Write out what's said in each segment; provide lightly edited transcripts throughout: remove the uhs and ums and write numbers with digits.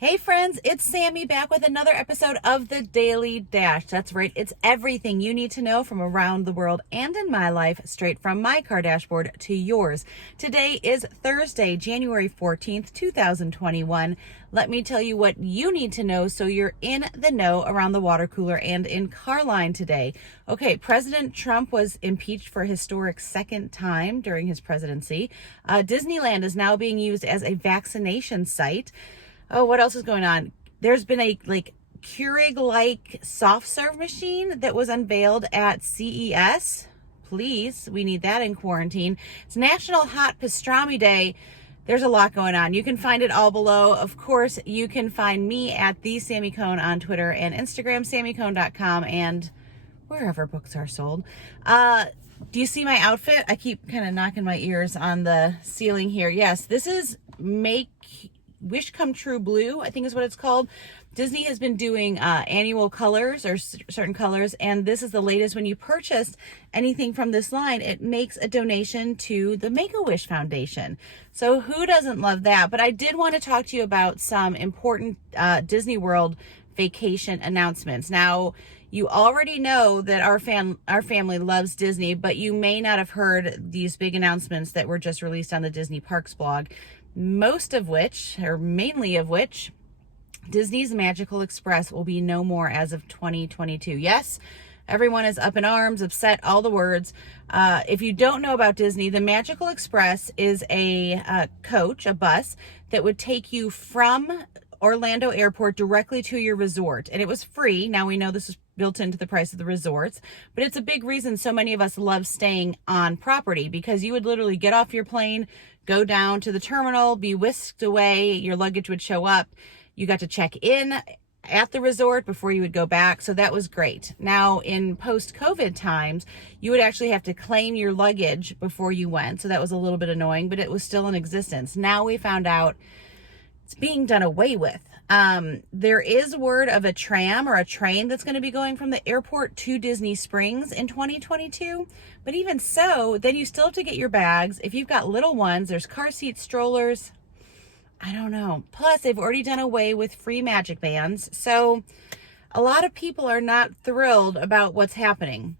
Hey friends, it's Sammy back with another episode of the Daily Dash. That's right, it's everything you need to know from around the world and in my life, straight from my car dashboard to yours. Today is Thursday, January 14th, 2021. Let me tell you what you need to know so you're in the know around the water cooler and in Carline today. Okay, President Trump was impeached for a historic second time during his presidency. Disneyland is now being used as a vaccination site. Oh, what else is going on? There's been a Keurig-like soft serve machine that was unveiled at CES. Please, we need that in quarantine. It's National Hot Pastrami Day. There's a lot going on. You can find it all below. Of course, you can find me at the Sammy Cone on Twitter and Instagram, sammycone.com, and wherever books are sold. Do you see my outfit? I keep kind of knocking my ears on the ceiling here. Yes, this is Wish Come True Blue, I think is what it's called. Disney has been doing annual colors or certain colors, and this is the latest. When you purchase anything from this line, it makes a donation to the Make-A-Wish Foundation. So who doesn't love that? But I did want to talk to you about some important Disney World vacation announcements. Now, you already know that our family loves Disney, but you may not have heard these big announcements that were just released on the Disney Parks blog. Most of which, or mainly of which, Disney's Magical Express will be no more as of 2022. Yes, everyone is up in arms, upset, all the words. If you don't know about Disney, the Magical Express is a coach, a bus, that would take you from Orlando Airport directly to your resort. And it was free. Now we know this is built into the price of the resorts, but it's a big reason so many of us love staying on property, because you would literally get off your plane, go down to the terminal, be whisked away, your luggage would show up. You got to check in at the resort before you would go back. So that was great. Now in post-COVID times, you would actually have to claim your luggage before you went. So that was a little bit annoying, but it was still in existence. Now we found out it's being done away with. There is word of a tram or a train that's going to be going from the airport to Disney Springs in 2022. But even so, then you still have to get your bags. If you've got little ones, there's car seat strollers. I don't know. Plus, they've already done away with free magic bands. So a lot of people are not thrilled about what's happening.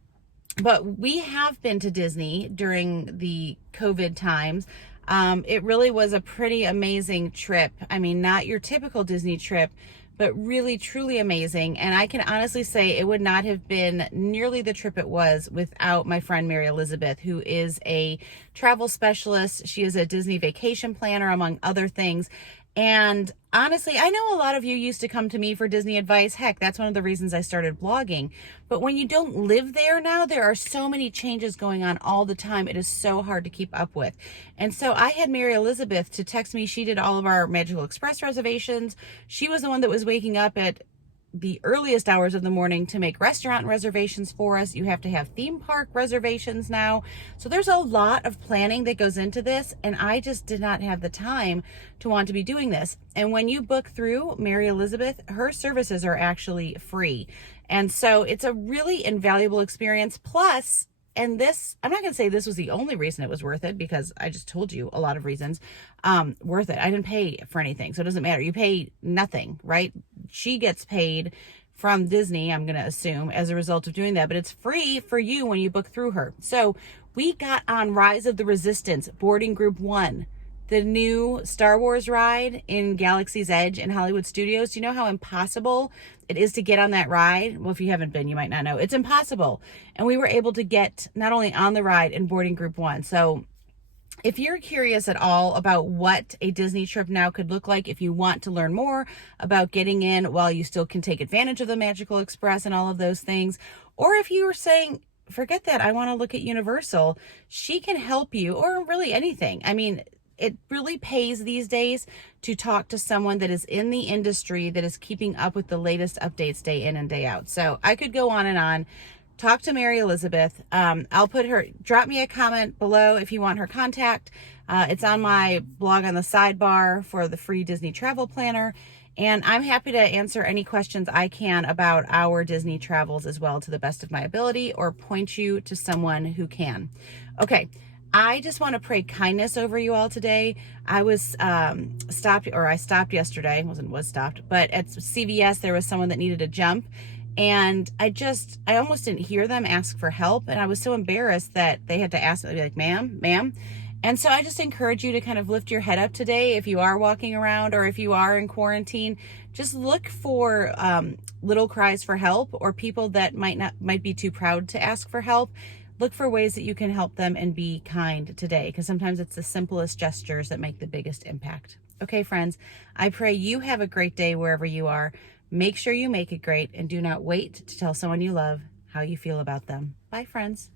But we have been to Disney during the COVID times. It really was a pretty amazing trip. I mean, not your typical Disney trip, but really, truly amazing. And I can honestly say it would not have been nearly the trip it was without my friend Mary Elizabeth, who is a travel specialist. She is a Disney vacation planner, among other things. And honestly, I know a lot of you used to come to me for Disney advice. Heck, that's one of the reasons I started blogging. But when you don't live there now, there are so many changes going on all the time. It is so hard to keep up with. And so I had Mary Elizabeth to text me. She did all of our Magical Express reservations. She was the one that was waking up at the earliest hours of the morning to make restaurant reservations for us. You have to have theme park reservations now. So there's a lot of planning that goes into this, and I just did not have the time to want to be doing this. And when you book through Mary Elizabeth, her services are actually free. And so it's a really invaluable experience. Plus, and this, I'm not going to say this was the only reason it was worth it, because I just told you a lot of reasons worth it. I didn't pay for anything, so it doesn't matter. You pay nothing, right? She gets paid from Disney, I'm going to assume, as a result of doing that, but it's free for you when you book through her. So we got on Rise of the Resistance, boarding group 1, the new Star Wars ride in Galaxy's Edge in Hollywood Studios. Do you know how impossible it is to get on that ride? Well, if you haven't been, you might not know. It's impossible. And we were able to get not only on the ride in boarding group 1. So if you're curious at all about what a Disney trip now could look like, if you want to learn more about getting in while you still can take advantage of the Magical Express and all of those things, or if you were saying, forget that, I want to look at Universal, she can help you, or really anything. I mean, it really pays these days to talk to someone that is in the industry, that is keeping up with the latest updates day in and day out. So I could go on and on. Talk to Mary Elizabeth. I'll put her, drop me a comment below if you want her contact. It's on my blog on the sidebar for the free Disney travel planner. And I'm happy to answer any questions I can about our Disney travels as well, to the best of my ability, or point you to someone who can. Okay. I just want to pray kindness over you all today. I was I stopped yesterday. Was stopped, but at CVS there was someone that needed a jump, and I almost didn't hear them ask for help, and I was so embarrassed that they had to ask me, like, ma'am. And so I just encourage you to kind of lift your head up today if you are walking around or if you are in quarantine. Just look for little cries for help, or people that might be too proud to ask for help. Look for ways that you can help them and be kind today, because sometimes it's the simplest gestures that make the biggest impact. Okay, friends, I pray you have a great day wherever you are. Make sure you make it great, and do not wait to tell someone you love how you feel about them. Bye, friends.